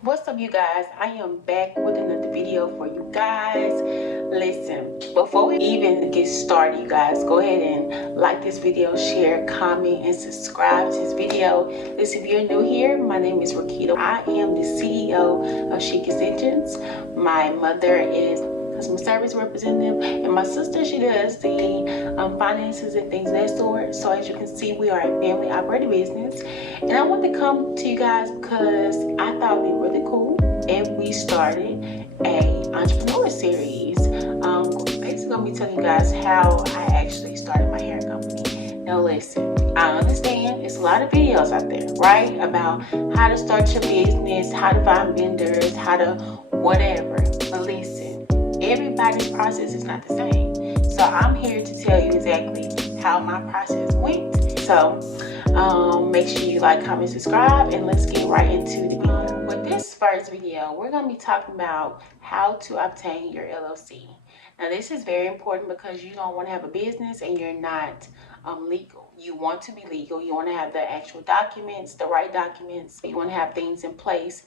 What's up, you guys? I am back with another video for you guys. Listen, before we even get started, you guys, go ahead and like this video, share, comment, and subscribe to this video. Listen, if you're new here, my name is Rakita. I am the CEO of Chic Extensions. My mother is customer service representative, and my sister, she does the finances and things of that sort. So as you can see, we are a family operated business, and I want to come to you guys because I thought it'd be really cool if we started a entrepreneur series. Basically gonna be telling you guys how I actually started my hair company. Now listen, I understand it's a lot of videos out there, right, about how to start your business, how to find vendors, how to whatever. But listen, everybody's process is not the same. So I'm here to tell you exactly how my process went. So make sure you like, comment, subscribe, and let's get right into the video. With this first video, we're going to be talking about how to obtain your LLC. Now this is very important because you don't want to have a business and you're not legal. You want to be legal. You want to have the actual documents, the right documents. You want to have things in place,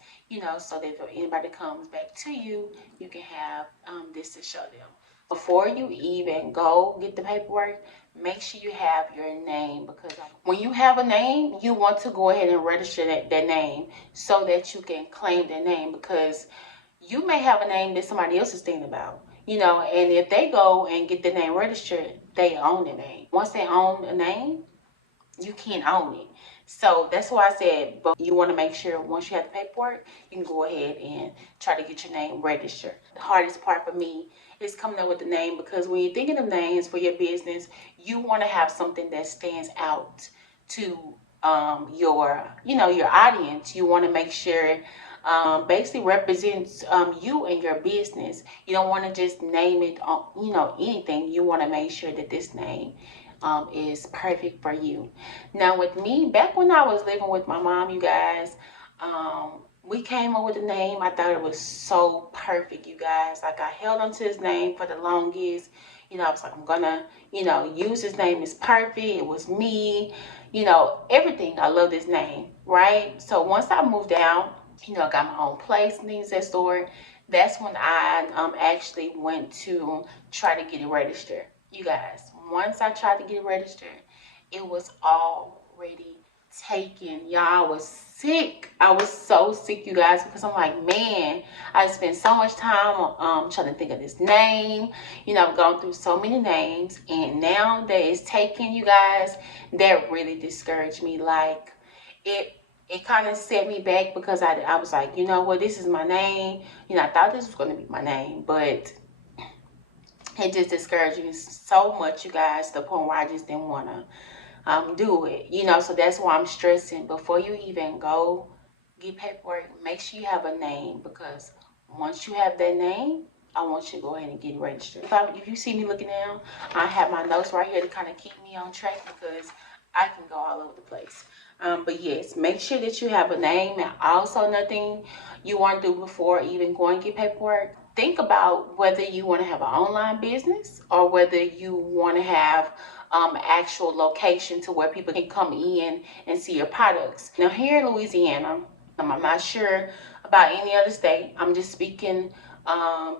so that if anybody comes back to you, you can have this to show them. Before you even go get the paperwork, make sure you have your name, because when you have a name, you want to go ahead and register that name so that you can claim that name, because you may have a name that somebody else is thinking about, and if they go and get the name registered, they own the name. Once they own a name, you can't own it. So that's why I said, but you want to make sure once you have the paperwork, you can go ahead and try to get your name registered. The hardest part for me is coming up with the name, because when you're thinking of names for your business, you want to have something that stands out to your audience. You want to make sure basically represents you and your business. You don't want to just name it anything. You want to make sure that this name is perfect for you. Now with me, back when I was living with my mom, you guys, we came up with a name. I thought it was so perfect, you guys. Like, I held onto his name for the longest. I was like, I'm gonna, use his name. Is perfect. It was me, everything. I love this name, right? So once I moved down, I got my own place and things of that sort. That's when I actually went to try to get it registered. You guys, once I tried to get it registered, it was already taken. Y'all, I was sick. I was so sick, you guys, because I'm like, man, I spent so much time trying to think of this name. I've gone through so many names, and now that it's taken, you guys, that really discouraged me. Like, it kind of set me back, because I was like, you know what, this is my name. I thought this was going to be my name, but it just discouraged me so much, you guys, to the point where I just didn't want to do it. So that's why I'm stressing, before you even go get paperwork, make sure you have a name, because once you have that name, I want you to go ahead and get it registered. If you see me looking down, I have my notes right here to kind of keep me on track, because I can go all over the place. But yes, make sure that you have a name. And also, nothing you want to do before even going to get paperwork, think about whether you want to have an online business or whether you want to have actual location to where people can come in and see your products. Now here in Louisiana, I'm not sure about any other state. I'm just speaking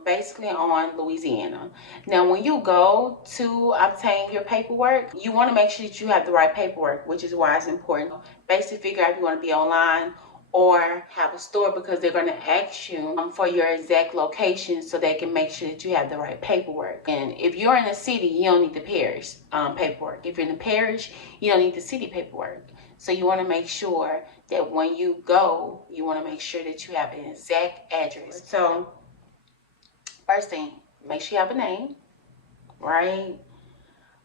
basically on Louisiana. Now when you go to obtain your paperwork, you want to make sure that you have the right paperwork, which is why it's important. Basically figure out if you want to be online or have a store, because they're going to ask you for your exact location so they can make sure that you have the right paperwork. And if you're in a city, you don't need the parish paperwork. If you're in the parish, you don't need the city paperwork. So you want to make sure that when you go, you want to make sure that you have an exact address. So first thing, make sure you have a name, right?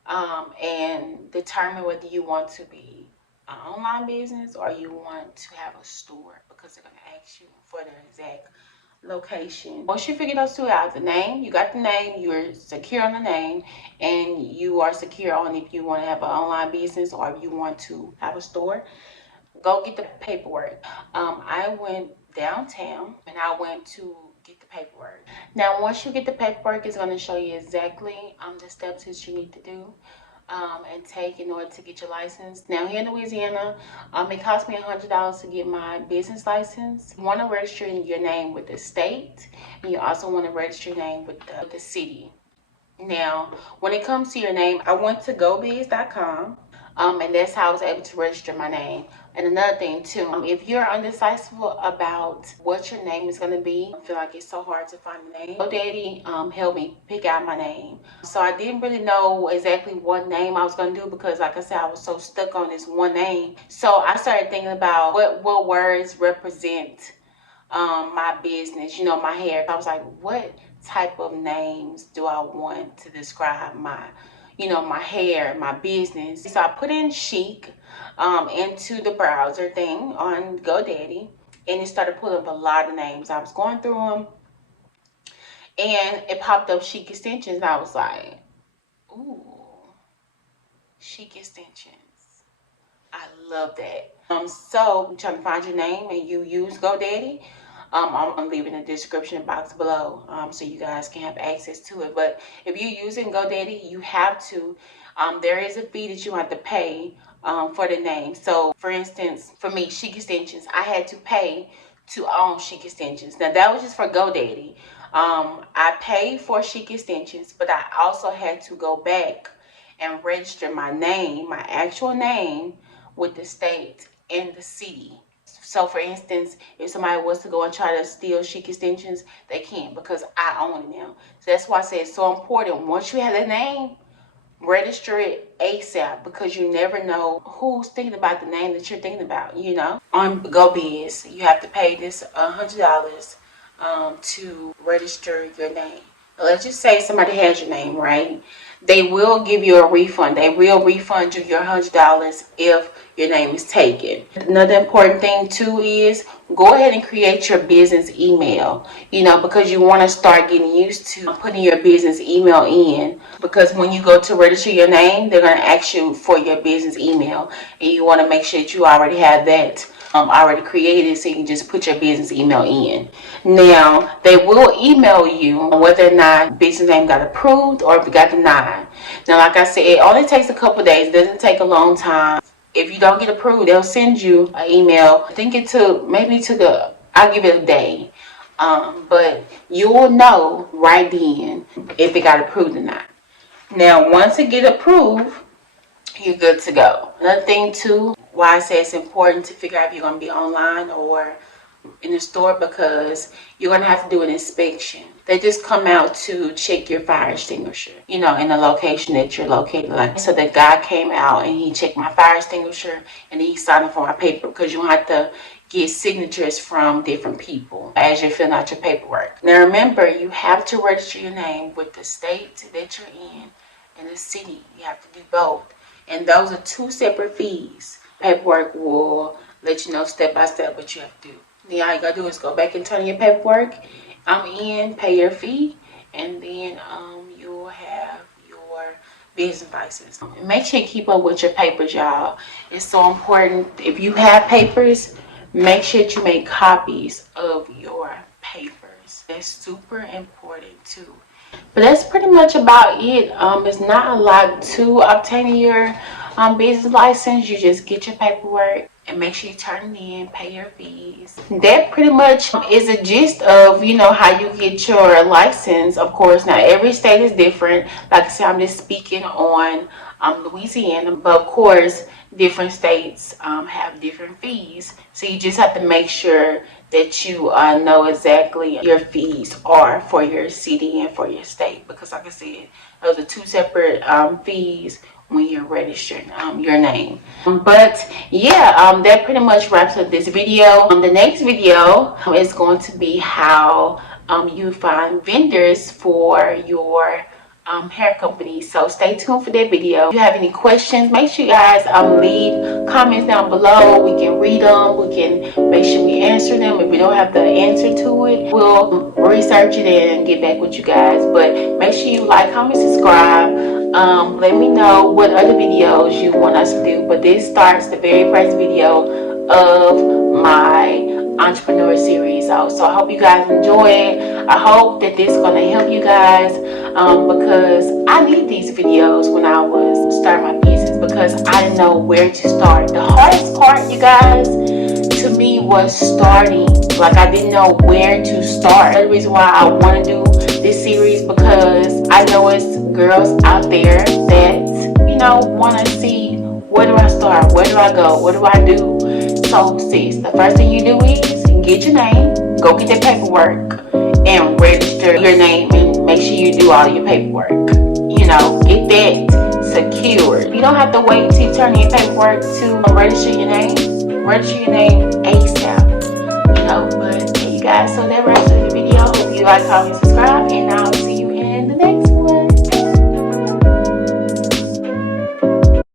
And determine whether you want to be an online business or you want to have a store, because they're going to ask you for the exact location. Once you figure those two out, you got the name, you're secure on the name, and you are secure on if you want to have an online business or if you want to have a store, go get the paperwork. I went downtown and I went to get the paperwork. Now once you get the paperwork, it's going to show you exactly the steps that you need to do. and take in order to get your license. Now here in Louisiana, it cost me $100 to get my business license. You want to register your name with the state, and you also want to register your name with the city. Now, when it comes to your name, I went to gobiz.com, and that's how I was able to register my name. And another thing too, if you're undecisive about what your name is going to be, I feel like it's so hard to find a name, GoDaddy helped me pick out my name. So I didn't really know exactly what name I was going to do because, like I said, I was so stuck on this one name. So I started thinking about what words represent my business, my hair. I was like, what type of names do I want to describe my hair, my business? So I put in chic into the browser thing on GoDaddy, and it started pulling up a lot of names. I was going through them, and it popped up chic extensions, and I was like, ooh, chic extensions. I love that. So you're trying to find your name and you use GoDaddy. I'm gonna leave it in the description box below, so you guys can have access to it. But if you're using GoDaddy, you have to. There is a fee that you have to pay for the name. So, for instance, for me, Chic Extensions, I had to pay to own Chic Extensions. Now that was just for GoDaddy. I paid for Chic Extensions, but I also had to go back and register my name, my actual name, with the state and the city. So for instance, if somebody was to go and try to steal Chic Extensions, they can't because I own them. So that's why I say it's so important. Once you have the name, register it ASAP, because you never know who's thinking about the name that you're thinking about, On GoBiz, you have to pay this $100 to register your name. Let's just say somebody has your name, right? They will give you a refund. They will refund you your $100 if your name is taken. Another important thing too is go ahead and create your business email, because you want to start getting used to putting your business email in, because when you go to register your name, they're going to ask you for your business email, and you want to make sure that you already have that already created, so you can just put your business email in. Now they will email you whether or not business name got approved or if it got denied. Now, like I said, it only takes a couple of days. It doesn't take a long time. If you don't get approved, they'll send you an email. I think I'll give it a day, but you will know right then if it got approved or not. Now, once it get approved, you're good to go. Another thing too, why I say it's important to figure out if you're going to be online or in the store, because you're going to have to do an inspection. They just come out to check your fire extinguisher, in the location that you're located. Like, so the guy came out and he checked my fire extinguisher, and then he signed for my paper, because you have to get signatures from different people as you're filling out your paperwork. Now remember, you have to register your name with the state that you're in and the city. You have to do both. And those are two separate fees. Paperwork will let you know step by step what you have to do. Then all you gotta do is go back and turn your paperwork pay your fee, and then you'll have your business license. Make sure you keep up with your papers, y'all. It's so important. If you have papers, make sure that you make copies of your papers. That's super important too. But that's pretty much about it. It's not a lot to obtaining your business license. You just get your paperwork and make sure you turn it in, pay your fees. That pretty much is a gist of, how you get your license. Of course, now every state is different. Like I said, I'm just speaking on Louisiana, but of course, different states have different fees. So you just have to make sure that you know exactly your fees are for your city and for your state, because like I said, those are two separate fees when you're registering your name. But yeah, that pretty much wraps up this video. The next video is going to be how you find vendors for your hair company. So stay tuned for that video. If you have any questions, make sure you guys leave comments down below. We can read them. We can make sure we answer them. If we don't have the answer to it, we'll research it and get back with you guys. But make sure you like, comment, subscribe. Let me know what other videos you want us to do. But this starts the very first video of my entrepreneur series. So I hope you guys enjoy it. I hope that this is going to help you guys because I need these videos when I was starting my business, because I didn't know where to start. The hardest part, you guys, to me was starting. Like, I didn't know where to start. The reason why I want to do this series, because I know it's girls out there that, you know, want to see, where do I start, where do I go, what do I do. So sis, the first thing you do is get your name, go get the paperwork, and register your name, and make sure you do all your paperwork. You know, get that secured. You don't have to wait till you turn in your paperwork to register your name. Register your name ASAP. You know, but yeah, you guys, so that wraps up the video. Hope you like, comment,